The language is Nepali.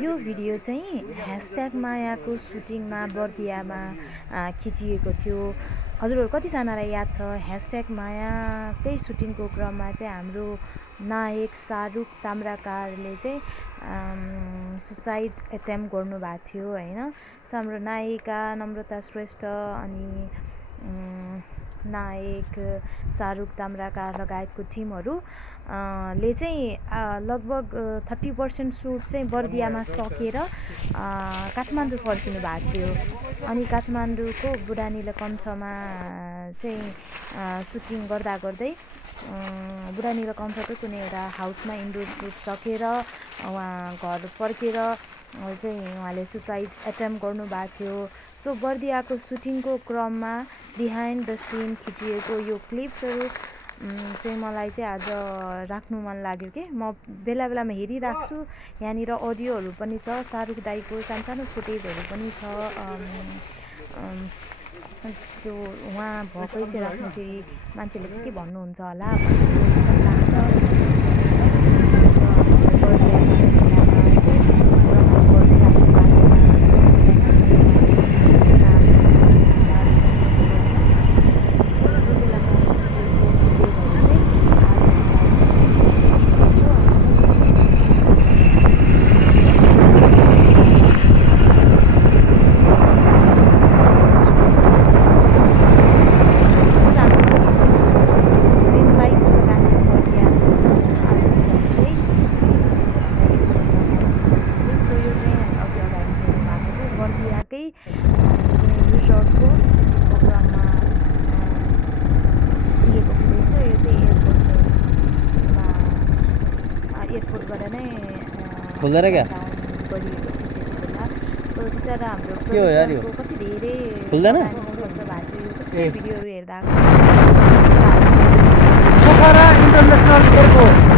यो भिडियो चाहिँ #मायाको सुटिङमा बर्दियामा खिचिएको थियो। हजुरहरू कतिजनालाई याद छ #मायाकै सुटिङको क्रममा चाहिँ हाम्रो नायक शाहरुख ताम्राकारले चाहिँ सुसाइड एटेम्प्ट गर्नुभएको थियो हैन। हाम्रो नायिका नम्रता श्रेष्ठ अनि नायक शाहरुख ताम्राकार लगायतको टिमहरू ले चाहिँ लगभग 30% सुट चाहिँ बर्दियामा सकेर काठमाडौँ फर्किनु भएको थियो। अनि काठमाडौँको बुढा नीलकण्ठमा चाहिँ सुटिङ गर्दा गर्दै बुढा नीलकण्ठको कुनै एउटा हाउसमा इन्डोर सुट सकेर उहाँ घर फर्केर चाहिँ उहाँले सुसाइड एटेम्प्ट गर्नुभएको थियो। सो बर्दियाको सुटिङको क्रममा बिहाइन्ड द सिन खिचिएको यो क्लिप्सहरू चाहिँ मलाई चाहिँ आज राख्नु मन लाग्यो कि म बेला बेलामा हेरिराख्छु। यहाँनिर अडियोहरू पनि छ, शाहरुख दाईको सानो फुटेजहरू पनि छ। त्यो उहाँ भएकै चाहिँ राख्दाखेरि मान्छेले के भन्नुहुन्छ होला रिसोर्टको सुटिङको क्रममा लिएको फुटेज थियो। यो चाहिँ एयरपोर्टबाट नै खोल्दै क्या गरिएको थियो त्यति बेला। सो बिचरा हाम्रो कति धेरै खोल्दैन खर्च भएको थियो। यो भिडियोहरू हेर्दा पोखरा इन्टरनेसनल एयरपोर्ट